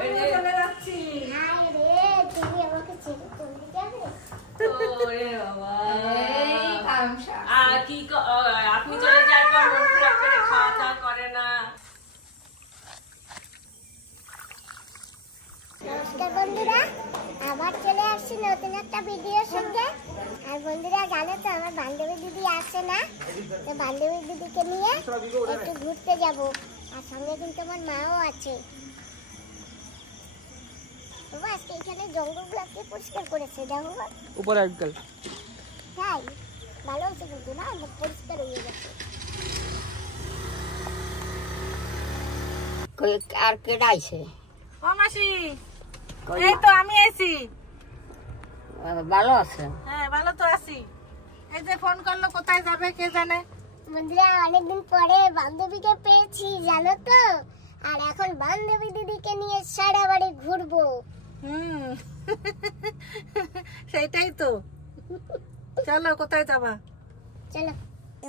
আমি চলে যাচ্ছি। হাই রে, তুমি আমাকে ছেড়ে চলে যাবে? ওরে বাবা, এই কামসা। কি আপনি চলে যাওয়ার পর মন খারাপ করে খাওয়া দাওয়া করে না। নমস্কার বন্ধুরা, আবার চলে আসছি নতুন একটা ভিডিওর সঙ্গে। আর বন্ধুরা জানো তো আমার বান্ধবী দিদি আসে না, তো বান্ধবী দিদিকে নিয়ে একটু ঘুরতে যাব। আর সঙ্গে কিন্তু আমার মাও আছে। বাবা আজকে এখানে জঙ্গলগুলোকে পরিষ্কার করেছে, দেখো উপর আজকাল তাই ভালো হচ্ছে কিন্তু না, পরিষ্কার হয়ে গেছে। আর কেডাইছে? ও মাসি, এই তো আমি আছি। ভালো আছে? হ্যাঁ ভালো তো আছি। এই যে ফোন করলো, কোথায় যাবে কে জানে। বন্ধুরা অনেকদিন পরে বান্ধবীকে পেয়েছি জানো তো, আর এখন বান্ধবী দিদিকে নিয়ে সারা বাড়ি ঘুরবো। সেইটাই তো। চলো কোথায় যাবা? চলো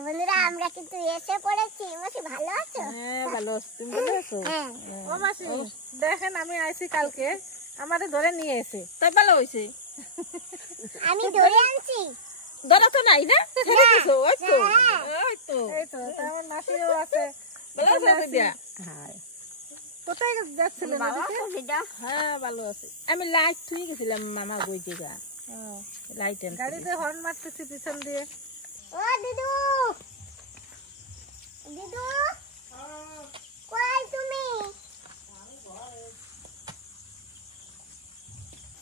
বন্ধুরা, আমরা কিন্তু এসে পড়েছি। মাসি ভালো আছো? হ্যাঁ ভালো আছি, তুমি ভালো আছো? হ্যাঁ। ও মাসি দেখেন, আমি আইছি কালকে, আমারে ধরে নিয়ে এসে তাই ভালো হয়েছে। আমি ধরে আনছি। ধরা তো নাই না, ছেড়ে দিছো? ওই তো হ্যাঁ। ওই তো এই তো, আমার মাসিও আছে। ভালো আছো দিদিয়া? হ্যাঁ। কোথায় যাচ্ছিলেন? হ্যাঁ ভালো আছি। আমি লাইট থুই গেছিলাম মামা বই জায়গা, লাইট গাড়িতে হর্ন মারতেছি পিছন দিয়ে। ও দিদু, দিদু কই তুমি?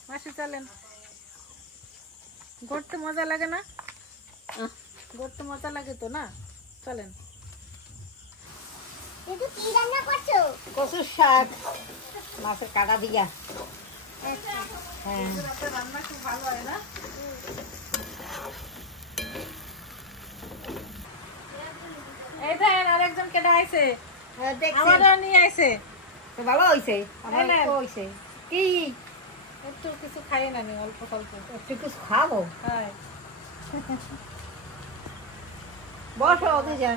মাসি চলেন, ঘুরতে মজা লাগে না? ঘুরতে মজা লাগে তো না, চলেন। দিদু কি রান্না করছো? কচুর শাক, মাছের কাটা দিয়া। হ্যাঁ রান্না খুব ভালো হয় না? এই দেখেন আরেকজন কেটে আইছে, আমারও নিয়ে আইছে। তো ভালো হয়েছে, আমার হ্যাঁ। হয়েছে কি একটু কিছু খাই না, নি অল্প স্বল্প একটু কিছু খাবো। হ্যাঁ। বসো ওদের যা।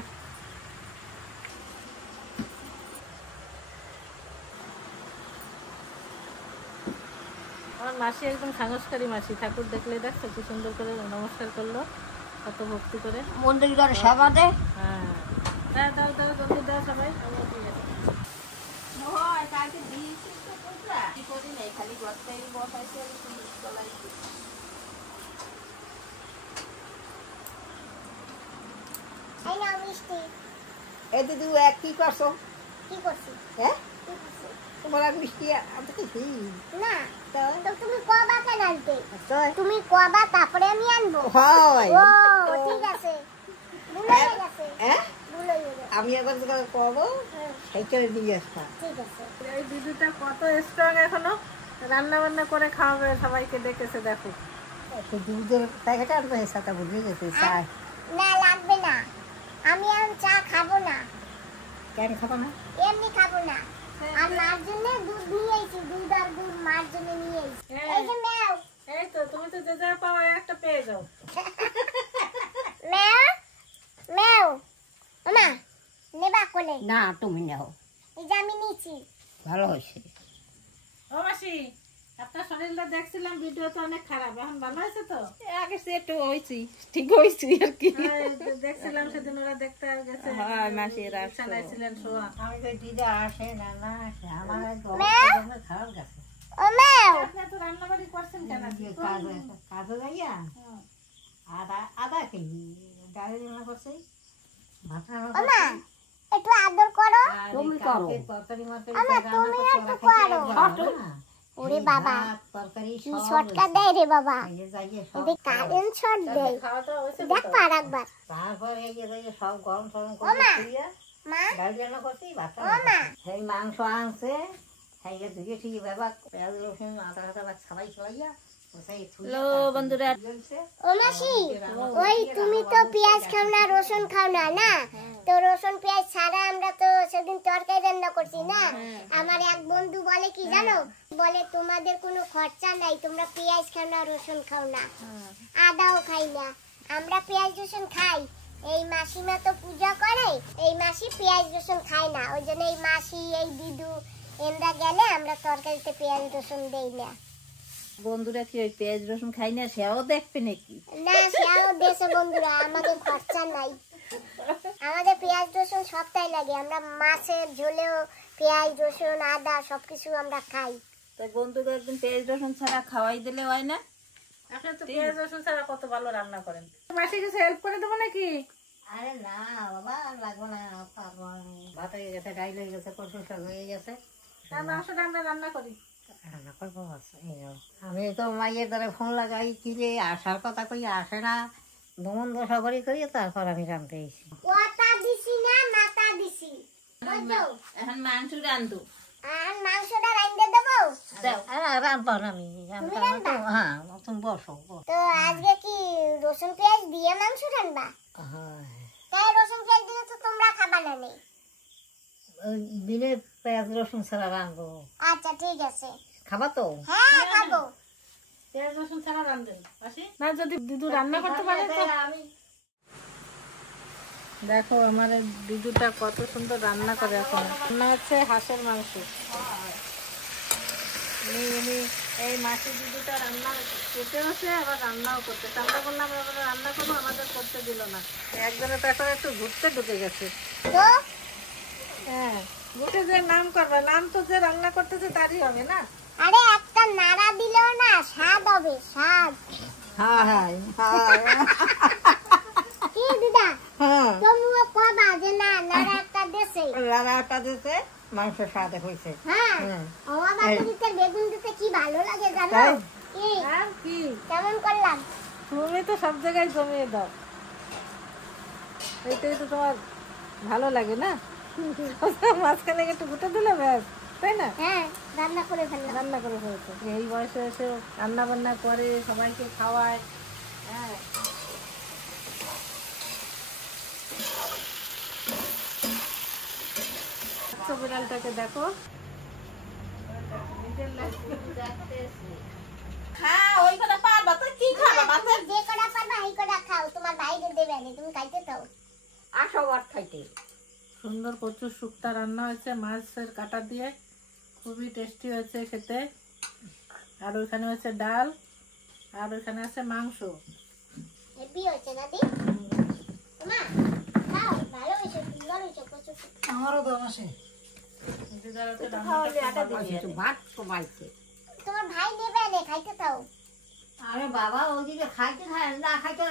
আমার মাসি একদম সংস্কারী মাসি, ঠাকুর দেখলে দেখছো কি সুন্দর করে নমস্কার করলো, কত ভক্তি করে। মন্দির ঘরে সেবা দে। হ্যাঁ দাও দাও দাও, জলদি দাও সবাই। এই নাও মিষ্টি। এই দিদি এক কি করছো? কি করছি? হ্যাঁ কি করছি? তোমার আর মিষ্টি আনতে কি? না তো তো তুমি কবা কেন আনতে? তো তুমি কবা তারপরে আমি আনবো। হয়। ও ঠিক আছে, ভুল হয়ে গেছে, হ্যাঁ ভুল হয়ে গেছে। আমি একবার তোকে কবো, হ্যাঁ, সেইটারে নিয়ে আসবা। ঠিক আছে। এই দিদিটা কত স্ট্রং, এখনো রান্না বান্না করে খাওয়াবে সবাইকে, ডেকেছে দেখো। একটু দুধের প্যাকেট আনবে, সাথে বুঝে গেছে চা। না লাগবে না, আমি আর চা খাবো না, কেন খাবো না? এমনি খাবো না। আর মার জন্য দুধ নিয়ে এসেছি, দুধ আর গুড় মার জন্য নিয়ে এসেছি। হ্যাঁ। এই যে ম্যাও, এই তো তুমি তো যে যা পাও একটা পেয়ে যাও। ম্যাও, ম্যাও, ওমা নেবা কোলে? না তুমি নাও, এই যে আমি নিয়েছি। ভালো হয়েছে। ও মাসি, আপনার শরীরটা দেখছিলাম ভিডিওতে অনেক খারাপ, এখন ভালো হয়েছে তো? আগে সে একটু হয়েছি, ঠিক হয়েছি আর কি। হ্যাঁ, দেখছিলাম সেদিন ওরা দেখতে গেছে, হ্যাঁ, মাসিরা আসতো। চালাইছিলেন শোয়া। আমি তো দিদা আসে না না আসে, আমার খারাপ গেছে। ও ম্যাও, আপনি তো রান্নাবাড়ি করছেন কেন? কাজে যাইয়া আদা কেজি ডাল রান্না করছে, ভাত রান্না ওমা করছে। একটু আদর করো। তুমি করো তরকারি মরকারি আমা, রান্না তুমি করছে, একটু ওরা খেতে করো। যাবে না। ওরে এই বাবা, ভাত, তরকারি কি সব শর্টকাট হয়েছে। দেয় রে বাবা, এই যে যাইয়ে সব এদের কারেন্ট শর্ট দেয়। খাওয়া দাওয়া হয়েছে দেখ পার একবার। তারপরে এই যে সব গরম টরম ওমা। করে দিয়ে মা, ডাল রান্না করছি, ভাত ও রান্না মা, করছি। সেই মাংস আনছে, সেই ধুয়ে ঠিকই বাবা পেঁয়াজ রসুন আদা টাদা সবাই খেলাইয়া হ্যালো বন্ধুরা, ও মাসি, ওই তুমি তো পেঁয়াজ খাও না, রসুন খাও না, না তো রসুন পেঁয়াজ ছাড়া আমরা তো সেদিন তরকারি রান্না করছি না। আমার এক বন্ধু বলে কি জানো, বলে তোমাদের কোনো খরচা নাই, তোমরা পেঁয়াজ খাও না, রসুন খাও না, আদাও খাই না, আমরা পেঁয়াজ রসুন খাই। এই মাসিমা তো পূজা করে, এই মাসি পেঁয়াজ রসুন খায় না, ওই জন্য এই মাসি এই দিদু এনরা গেলে আমরা তরকারিতে পেঁয়াজ রসুন দেই না। বন্ধুরা কি ওই পেঁয়াজ রসুন খাই না সেও দেখবে নাকি? না সেও দেশে বন্ধুরা, আমাদের খরচা নাই। আমাদের পেঁয়াজ রসুন সপ্তাহে লাগে। আমরা মাছের ঝোলেও পেঁয়াজ রসুন আদা সবকিছু আমরা খাই। তাই বন্ধুকে একদিন পেঁয়াজ রসুন ছাড়া খাওয়াই দিলে হয় না? আপনি তো পেঁয়াজ রসুন ছাড়া কত ভালো রান্না করেন। মাসি কিছু হেল্প করে দেবো নাকি? আরে না বাবা, লাগবো না, পারবো আমি। ভাত হয়ে গেছে, ডাইল হয়ে গেছে, কচু শাক হয়ে গেছে, মাংসটা আমরা রান্না করি। রান্না করবো। আমি তো মাইয়ের দ্বারা ফোন লাগাই কি রে আসার কথা কই, আসে না। দমন দশা করি তারপর আমি রাঁধতে এসেছি। ওটা দিছি না মাথা দিছি। এখন মাংস রান্ধু। আর মাংসটা রাইন্দে দেবো। রাঁধবো না আমি। হ্যাঁ তুমি বসো। তো আজকে কি রসুন পেঁয়াজ দিয়ে মাংস রান্না? তাই রসুন পেঁয়াজ দিয়ে তো তোমরা খাবা না নেই। দিলে পেঁয়াজ রসুন ছাড়া রাঁধবো। আচ্ছা ঠিক আছে। খাবা তো? হ্যাঁ খাবো। পেঁয়াজ রসুন ছাড়া রান্ধবেন না? যদি দিদু রান্না করতে পারে তো। দেখো আমার দিদুটা কত সুন্দর রান্না করে। এখন রান্না হচ্ছে হাঁসের মাংস। এই মাসি দিদুটা রান্না খেতে হচ্ছে, আবার রান্নাও করতে। আমরা বললাম আমরা রান্না করবো, আমাদের করতে দিল না। একজনে তো এখন একটু ঘুরতে ঢুকে গেছে। তো হ্যাঁ, ঘুরতে যে নাম করবে, নাম তো যে রান্না করতেছে তারই হবে না। আরে একটা নাড়া দিলেও না স্বাদ হবে, স্বাদ। হ্যাঁ কি দিদা? তুমিও কবা যে না নাড়া একটা দেশে। রান্নাটা দিতে মাংস স্বাদ হয়েছে। হ্যাঁ আমার বাড়িতে বেগুন দিতে কি ভালো লাগে জানো? কি কেমন করলাম? তুমি তো সব জায়গায় জমিয়ে দাও, এইটাই তো তোমার ভালো লাগে না? মাঝখানে একটু ঘুটে দিলে ব্যাস, তাই না? হ্যাঁ রান্না করে ফেললাম। রান্না করে ফেলতো। এই বয়সে এসে রান্না বান্না করে সবাইকে খাওয়ায়। হ্যাঁ বিড়ালটাকে দেখো। হ্যাঁ ওই কটা পারবা তো কি খাবা? বাচ্চা যে কটা পারবা এই কটা খাও, তোমার ভাইকে দেবে না, তুমি খাইতে দাও। আসো ভাত খাইতে। সুন্দর কচুর শুক্তা রান্না হয়েছে মাছের কাটা দিয়ে, খুবই টেস্টি হয়েছে খেতে। আর ওইখানে হচ্ছে ডাল, আর ওইখানে আছে মাংস। হেভি হয়েছে না দি? মা খাও, ভালো হয়েছে, সুন্দর হয়েছে কচু। আমারও দম আছে। ভাত কমাইছে। তোমার ভাই দেবে না, খাইতে দাও। আরে বাবা ওদিকে খাইতে খায় না, খাইতে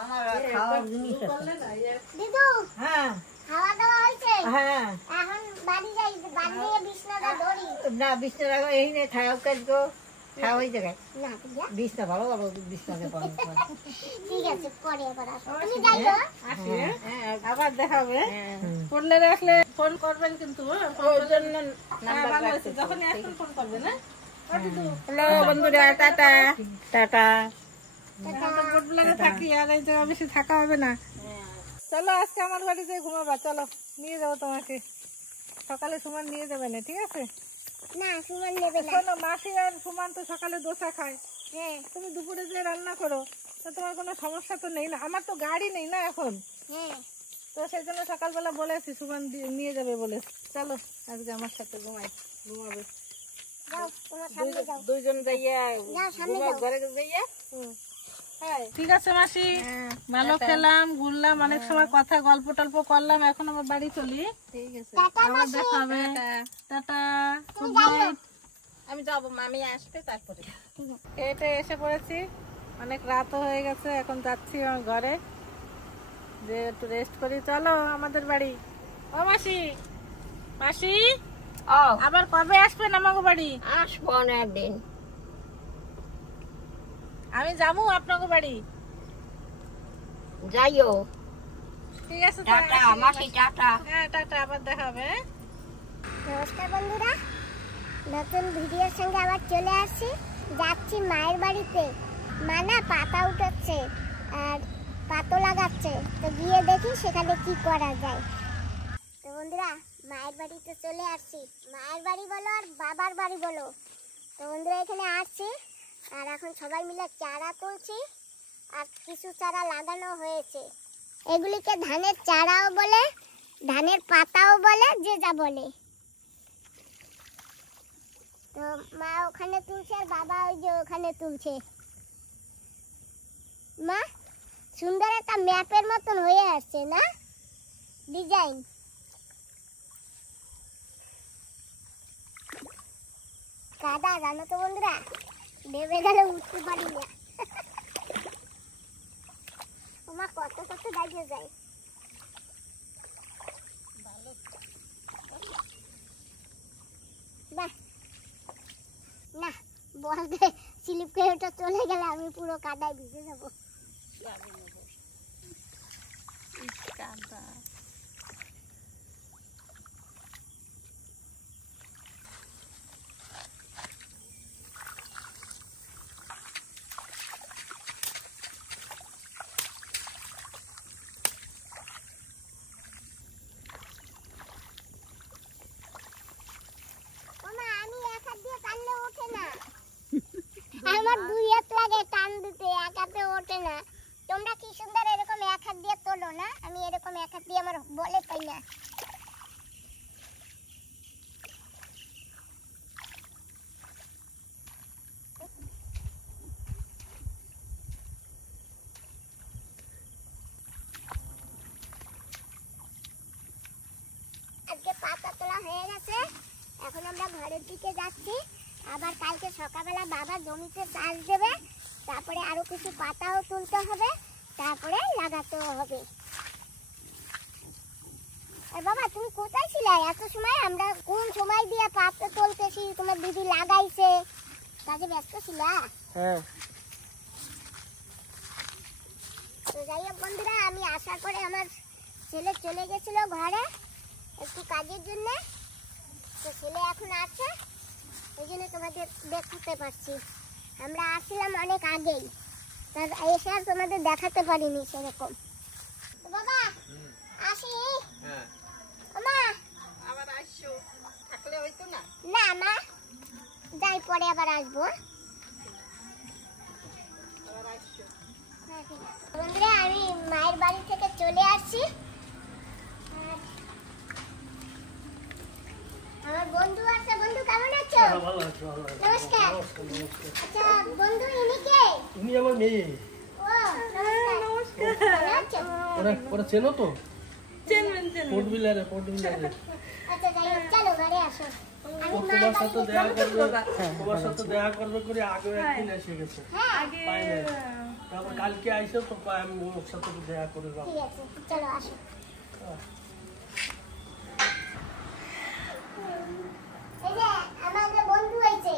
আমার খাওয়ার জিনিস আছে। দিদু হ্যাঁ খাওয়া দাওয়া হয়েছে? হ্যাঁ এখন বাড়ি যাই, বাড়ি গিয়ে বিছনাটা ধরি। না বিছনা রাখো, এই নিয়ে খাও কাজগো, খাও ওই জায়গায় না দিদা বিছনা ভালো ভালো বিছনাতে পড়ে। ঠিক আছে, পরে আবার আসো। তুমি যাই গো। আসি, হ্যাঁ? আবার দেখা হবে। পড়লে রাখলে ফোন করবেন কিন্তু। ওর জন্য ভালো হয়েছে, যখনই আসবেন ফোন করবেন। হ্যালো বন্ধুরা, টাটা টাটা। এখন তো বোটবেলাতে থাকি, আর এই জায়গায় বেশি থাকা হবে না। চলো আজকে আমার বাড়িতে ঘুমাবা, চলো নিয়ে যাবো তোমাকে। সকালে সুমান নিয়ে যাবে না, ঠিক আছে? না সুমান নেবে না। শোনো, মাসি আর সুমান তো সকালে দোসা খায়। হ্যাঁ তুমি দুপুরে যে রান্না করো, তো তোমার কোনো সমস্যা তো নেই না? আমার তো গাড়ি নেই না এখন, হ্যাঁ তো সেই জন্য সকালবেলা বলেছি সুমান নিয়ে যাবে বলে। চলো আজকে আমার সাথে ঘুমাবে। যাও, তোমার সামনে যাও। দুইজন যাইয়া যাও, সামনে যাও। ঘরে যাইয়া। ঠিক আছে মাসি, ভালো খেলাম, ঘুরলাম, অনেক সময় কথা গল্প টল্প করলাম। এখন আমার বাড়ি চলি। ঠিক আছে, টাটা আবার মাসি। দেখা হবে। টাটা, তুমি গুড যাও। নাইট। আমি যাবো, মামি আসবে তারপরে। এটা এসে পড়েছি, অনেক রাতও হয়ে গেছে। এখন যাচ্ছি আমার ঘরে, যে একটু রেস্ট করি। চলো আমাদের বাড়ি। ও মাসি, মাসি আবার কবে আসবেন আমাকে বাড়ি? আসবো না একদিন। আমি যাবো আপনাকে বাড়ি। যাইও। ঠিক আছে, টাটা মাসি, টাটা। হ্যাঁ টাটা, আবার দেখা হবে। নমস্কার বন্ধুরা, নতুন ভিডিওর সঙ্গে আবার চলে আসছি। যাচ্ছি মায়ের বাড়িতে। মা না পাতা উঠাচ্ছে আর পাতো লাগাচ্ছে, তো গিয়ে দেখি সেখানে কি করা যায়। তো বন্ধুরা মায়ের বাড়িতে চলে আসছি। মায়ের বাড়ি বলো আর বাবার বাড়ি বলো, তো বন্ধুরা এখানে আসছি। আর এখন সবাই মিলে চারা তুলছি, আর কিছু চারা লাগানো হয়েছে। এগুলিকে ধানের চারাও বলে, ধানের পাতাও বলে, যে যা বলে। তো মা ওখানে তুলছে আর বাবা ওই যে ওখানে তুলছে। মা সুন্দর একটা ম্যাপের মতন হয়ে আসছে না ডিজাইন। কাদা জানো তো বন্ধুরা, নেমে গেলে উঠতে পারি না। মা কত কত দাঁড়িয়ে যায়। বাহ না বলতে স্লিপ করে ওটা চলে গেলে আমি পুরো কাদায় ভিজে যাবো। কাদা আমার দুই হাত লাগে টান দিতে, এক হাতে ওঠে না। তোমরা কি সুন্দর এরকম এক হাত দিয়ে তোলো না, আমি এরকম এক হাত দিয়ে আমার বলে পাই না। আজকে পাতা তোলা হয়ে গেছে, এখন আমরা ঘরের দিকে যাচ্ছি। আবার কালকে সকালবেলা বাবা জমিতে চাষ দেবে, তারপরে আরো কিছু পাতাও তুলতে হবে, তারপরে লাগাতে হবে। বাবা তুমি কোথায় ছিলে এত সময়? আমরা কোন সময় দিয়ে পাতা তুলতেছি, তোমার দিদি লাগাইছে, কাজে ব্যস্ত ছিল। তো যাই হোক বন্ধুরা, আমি আসার পরে আমার ছেলে চলে গেছিল ঘরে একটু কাজের জন্য। তো ছেলে এখন আছে, এই জন্য তোমাদের দেখাতে পারছি। আমরা আসছিলাম অনেক আগেই, তার এসে আর তোমাদের দেখাতে পারিনি সেরকম। বাবা আসি। মা আবার আসছো, থাকলে হইতো না। না মা যাই, পরে আবার আসবো। বন্ধুরা আমি মায়ের বাড়ি থেকে চলে আসছি। আমার বন্ধু আছে। বন্ধু কেমন আছো? ভালো আছি, ভালো আছি। নমস্কার। আচ্ছা বন্ধু ইনি কে? উনি আমার মেয়ে। ও নমস্কার। ভালো আছো? ওরা চেনো তো? চেনবেন পোর্ট বিলারে। আচ্ছা যাই হোক, চলো ঘরে আসো। আমি তোমার সাথে দেখা করবে করে আগে একদিন এসে গেছে। আগে পাই নাই। তারপর কালকে আইসো তো আমি ওর সাথে দেখা করে যাবো। ঠিক আছে চলো আসো। এই যে আমার যে বন্ধু হইছে,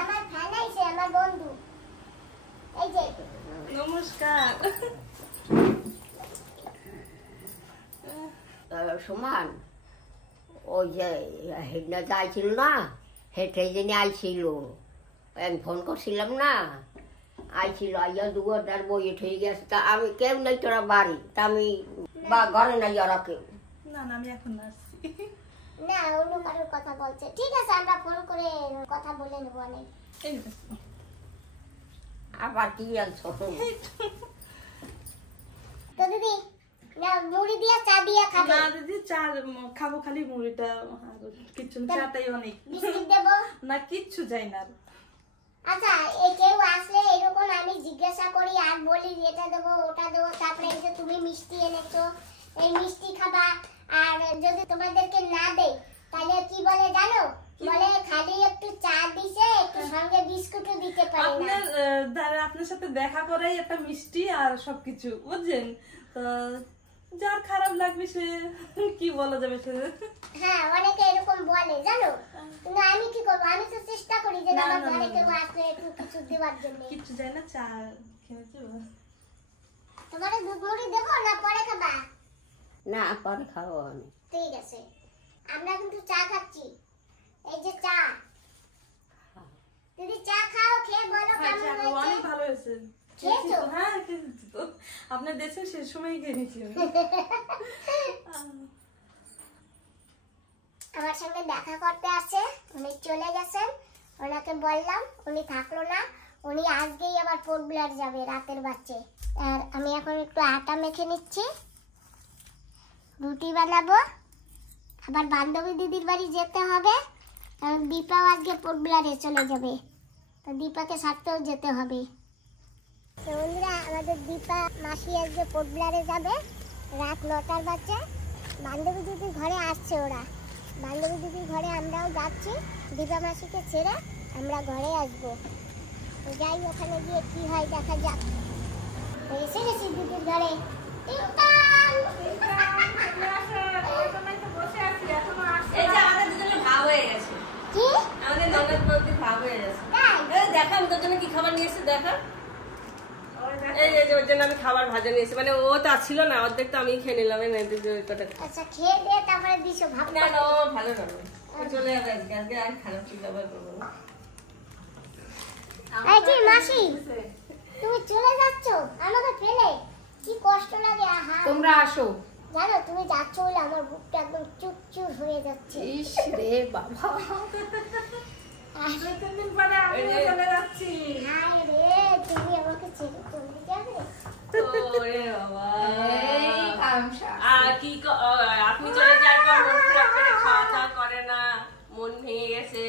আমার ফ্যান আইছে, আমার বন্ধু। এই যে নমস্কার। সমান ওই যে হেডনা যাইছিল না, হেঁটে যিনি আইছিল, আমি ফোন করছিলাম না, আইছিল, আইয়া দুয়ার বইয়ে ঠিক গেছে। তা আমি কেউ নাই তোরা বাড়ি, তা আমি বা ঘরে নাই ওরা কেউ। না না আমি এখন আসছি। না অন্য কারোর কথা বলছে। ঠিক আছে আমরা ফোন করে কথা বলে নেবো অনেক। আবার কি আনছো? তো দিদি না মুড়ি দিয়া চা দিয়া খাবে? না দিদি চা খাবো, খালি মুড়িটা, কিচ্ছু চাটাই অনেক। বিস্কিট দেবো? না কিচ্ছু চাই না। আচ্ছা এই কেউ আসলে এরকম আমি জিজ্ঞাসা করি আর বলি এটা দেবো ওটা দেবো, তারপরে এই যে তুমি মিষ্টি এনেছো, এই মিষ্টি খাবা, আর যদি তোমাদেরকে না দেই তাহলে কি বলে জানো? বলে খালি একটু চা দিছে, একটু সঙ্গে বিস্কুটও দিতে পারে না। আপনার সাথে দেখা করাই একটা মিষ্টি আর সবকিছু, বুঝছেন? তো যার খারাপ লাগবে সে কি বলা যাবে সে। হ্যাঁ অনেকে এরকম বলে জানো, কিন্তু আমি কি করবো, আমি তো চেষ্টা করি যে আমার ঘরে কেউ আসলে একটু কিছু দেওয়ার জন্য। কিচ্ছু চাই না, চা খেয়েছো? তোমারে দুধ মুড়ি দেবো না পরে খাবা? না পরে খাবো আমি। ঠিক আছে আমরা কিন্তু চা খাচ্ছি, এই যে চা। দিদি চা খাও, খেয়ে বলো কেমন হয়েছে। অনেক ভালো হয়েছে। খেয়েছো? হ্যাঁ খেয়েছি তো, আপনার দেশে শেষ সময় খেয়ে নিয়েছি। আমার সঙ্গে দেখা করতে আসে, উনি চলে গেছেন, ওনাকে বললাম, উনি থাকলো না, উনি আজকেই আবার পোর্ট ব্লেয়ার যাবে রাতের বাচ্চে। আর আমি এখন একটু আটা মেখে নিচ্ছি, রুটি বানাবো, আবার বান্ধবী দিদির বাড়ি যেতে হবে, কারণ দীপাও আজকে পোর্টব্লেয়ারে চলে যাবে, তো দীপাকে সাথেও যেতে হবে। তো বন্ধুরা, আমাদের দীপা মাসি আজকে পোর্টব্লেয়ারে যাবে, রাত 9টার বাজে। বান্ধবী দিদির ঘরে আসছে ওরা, বান্ধবী দিদির ঘরে আমরাও যাচ্ছি। দীপা মাসিকে ছেড়ে আমরা ঘরে আসবো। তো যাই, ওখানে গিয়ে কি হয় দেখা যাক। এসে গেছি দিদির ঘরে। এই যে আমাদের দুজনে ভাব হয়ে গেছে। কি আমাদের ননদ বলতে ভাব হয়ে গেছে। এই দেখা, আমি তোর জন্য কি খাবার নিয়ে এসেছি দেখা। এই যে ওর জন্য আমি খাবার ভাজা নিয়ে এসেছি, মানে ও তো ছিল না, অর্ধেক তো আমি খেয়ে নিলাম। আচ্ছা, খেয়ে দিয়ে তারপরে দিছো ভাব। না না, ও ভালো না, ও চলে যাবে আজকে। আজকে আর খারাপ চিন্তা করবো না। এই যে মাসি, তুমি চলে যাচ্ছ আমাকে ফেলে, কি কষ্ট লাগে। আহা, তোমরা আসো। জানো তুমি যাচ্ছ বলে আমার বুকটা একদম চুপচুপ হয়ে যাচ্ছে। ইস রে বাবা, দুদিন পরে আমি চলে যাচ্ছি। হায় রে, তুমি আমাকে ছেড়ে চলে যাবে? ওরে বাবা, এই কামসা। আর কি আপনি চলে যাওয়ার পর মন খারাপ করে খাওয়া দাওয়া করে না, মন ভেঙে গেছে।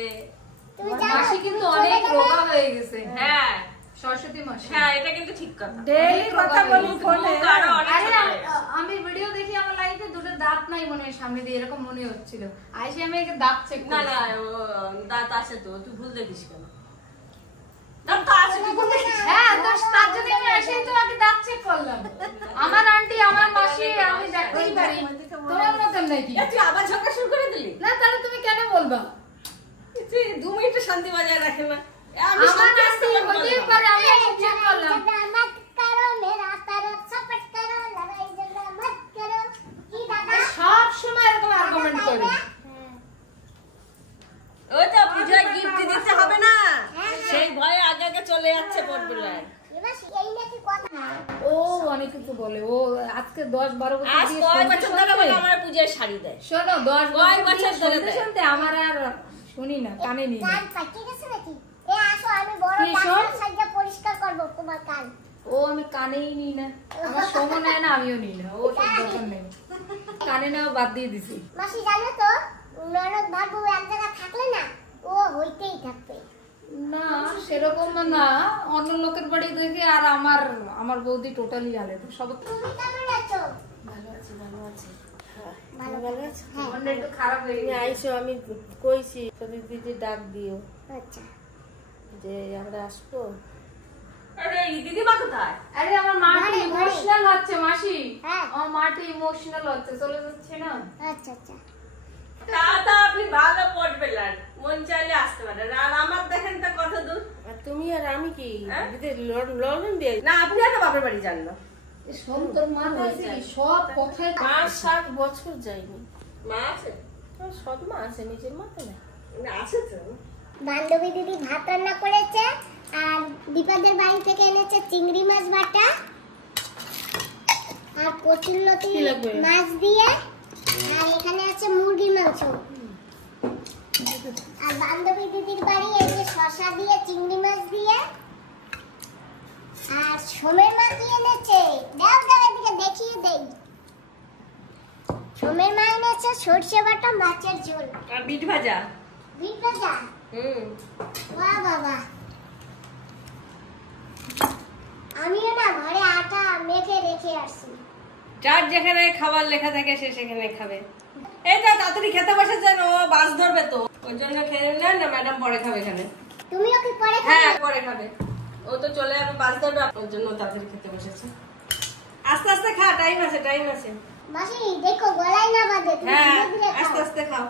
তুমি জানো মাসি কিন্তু অনেক রোগা হয়ে গেছে। হ্যাঁ সরস্বতী মাসি। হ্যাঁ, এটা কিন্তু ঠিক কথা। ডেইলি কথা বলি ফোনে। মুখ আরো অনেক আরে ছোট হয়ে গেছে। আমি ভিডিও দেখি আমার লাইফে দুটো দাঁত নাই মনে হয় সামনে দিয়ে, এরকম মনে হচ্ছিল। আইসে আমি একে দাঁত চেক না না, দাঁত আছে তো, তুই ভুল দেখিস কেন? দাঁত তো আছে, তুই ভুল দেখিস। হ্যাঁ, তো তার জন্য আমি এসেই তো আগে দাঁত চেক করলাম। আমার আন্টি, আমার মাসি, আমি দেখতেই পারি। তোমার মতন নাকি? তুই আবার ঝগড়া শুরু করে দিলি? না, তাহলে তুমি কেন বলবা? তুই 2 মিনিট শান্তি বজায় রাখে না। আমি আমার শান্তি আন্টি হতেই পারে, আমি চেক করলাম। मत करो मेरा तारो सपट करो लड़ाई झगड़ा मत करो की दादा সব সময় এরকম আর্গুমেন্ট করে। ওই তো পূজায় গিফট দিতে হবে না, সেই ভয়ে আগে আগে চলে যাচ্ছে পোর্টব্লেয়ার। এবার এই নাকি কথা। ও অনেক কিছু বলে। ও আজকে 10-12 বছর আজ দিয়ে কয় শুনতে বছর ধরে শুনতে- বলে আমার পূজায় শাড়ি দেয়। শোনো, 10 কয় বছর বছর ধরে শুনতে দেয়? শুনতে আমার আর শুনি না, কানে নিই না। কান পাকিয়ে গেছে নাকি? এ আসো, আমি বড় কি শোন? ডাক্তার সাইজে পরিষ্কার করব তোমার কান। ও আমি কানেই নিই না, আমার সময় নেয় না, আমিও নিই না। ও সব দরকার নেই, কানে নেওয়া বাদ দিয়ে দিছি। মাসি জানো তো, ননদ বাবু এক জায়গা থাকলে না ও হইতেই থাকবে। না সেরকম না, অন্য লোকের বাড়ি দেখে আর আমার বৌদি টোটালি আলাদা। সব তুমি কেমন আছো? ভালো আছে, ভালো আছে। ভালো আছো? হ্যাঁ, মনটা একটু খারাপ হয়ে তুমি গেছে। আইসো, আমি কইছি তোদের দিদি ডাক দিও আচ্ছা। যে আমরা আসবো। আরে দিদিমা কোথায়? আরে আমার মাটি ঘরে, ঘরে। ইমোশনাল হচ্ছে মাসি। হ্যাঁ। আমার মাটি ইমোশনাল হচ্ছে, চলে যাচ্ছে না। আচ্ছা আচ্ছা। তা আপনি ভালো পোর্টব্লেয়ার, মন চাইলে আসতে পারেন। আর আমার দেখেন তো কত দূর। তুমি আর আমি কি দিদি লন্ডন দিয়ে না, আপনি আর বাপের বাড়ি যান না। শোন, তোর মা হয়েছে কি সব কথায় 5-7 বছর যাইনি। মা আছে? সৎ মা আছে, নিজের মা তো নাই। আছে তো। বান্ধবী দিদি ভাত রান্না করেছে, আর দীপাদের বাড়ি থেকে এনেছে চিংড়ি মাছ বাটা আর কচুরলতি কি লাগবে? মাছ দিয়ে, আর এখানে আছে মুরগির মাংস। আর বান্ধবী দিদির বাড়ি এই যে শসা দিয়ে চিংড়ি মাছ দিয়ে, আর সোমের মা কি এনেছে দাও দাও, এদিকে দেখিয়ে দেই। সোমের মা এনেছে সরষে বাটা মাছের ঝোল, আর বিট ভাজা। বিট ভাজা। বাহ বাবা, আমিও না ঘরে আটা মেখে রেখে আসছি। যার যেখানে খাবার লেখা থাকে সে সেখানে খাবে। এই তো তাড়াতাড়ি খেতে বসেছেন, ও বাস ধরবে তো, ওর জন্য খেয়ে নেন না, ম্যাডাম পরে খাবে এখানে। তুমিও কি পরে হ্যাঁ খাবে? পরে খাবে, ও তো চলে যাবে, বাস ধরবে, ওর জন্য তাড়াতাড়ি খেতে বসেছে। আস্তে আস্তে খা, টাইম আছে, টাইম আছে। মাসি দেখো গলায় না বাঁধে, তুমি হ্যাঁ ধীরে ধীরে আস্তে খাও। আস্তে খাও।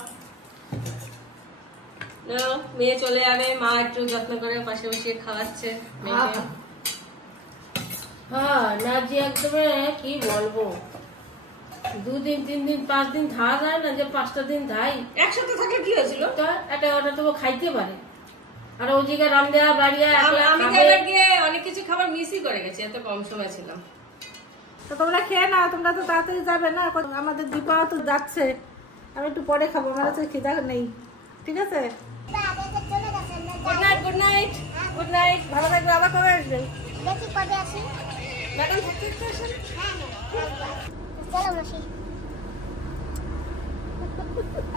নাও, মেয়ে চলে যাবে, মা একটু যত্ন করে পাশে বসে খাওয়াচ্ছে মেয়েকে। হ্যাঁ না যে একদম কি বলবো, 2 দিন 3 দিন 5 দিন খাওয়া যায় না, যে 5টা দিন খাই। একসাথে থাকলে কি হয়েছিল? এটা ওটা তো খাইতে পারে। আর ওই জায়গায় রামদেয়া বাড়িয়া আমি গিয়ে অনেক কিছু খাবার মিসই করে গেছি, এত কম সময় ছিলাম। তো তোমরা খেয়ে নাও, তোমরা তো তাড়াতাড়ি যাবে না, আমাদের দীপাও তো যাচ্ছে, আমি একটু পরে খাবো, আমার কাছে খিদা নেই। ঠিক আছে, আগে তো চলে গেছে, আমরা গুড যাই। Night, good night, good night. ভালো থাকবে, আবার কবে আসবেন? দেখি কবে আসি। ম্যাডাম থাকতে আসেন। হ্যাঁ হ্যাঁ, চলো মাসি।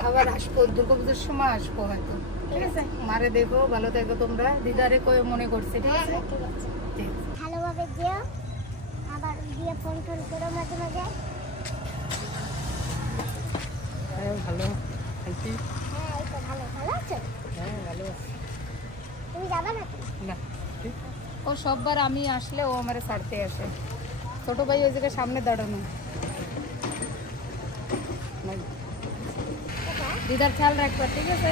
আবার আসবো, দুর্গাপুজোর সময় আসবো হয়তো। ঠিক আছে, মারে দেখো, ভালো থেকো তোমরা, দিদারে কয়ে মনে করছে। ঠিক আছে, ঠিক আছে, ভালোভাবে যেও, আবার দিয়ে ফোন টোন করো মাঝে মাঝে। ভালো আছি। হ্যাঁ এই তো ভালো, ভালো আছো? হ্যাঁ ভালো আছি। তুমি যাবা নাকি? না, ও সববার আমি আসলে ও আমারে ছাড়তে আসে। ছোট ভাই ওই জায়গায় সামনে দাঁড়ানো। দিদার খেয়াল রাখবা। ঠিক আছে,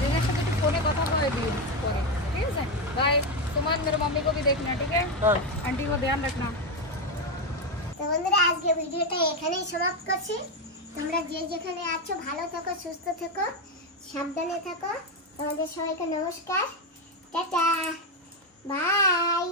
দিদার সাথে একটু ফোনে কথা বলে দিও পরে। ठीक है, बाय। सुमन मेरे मम्मी को भी देखना। ठीक है, आंटी को ध्यान रखना। তো বন্ধুরা আজকে ভিডিওটা এখানেই সমাপ্ত করছি। তোমরা যে যেখানে আছো ভালো থাকো, সুস্থ থাকো, সাবধানে থাকো। তোমাদের সবাইকে নমস্কার, টাটা, বাই।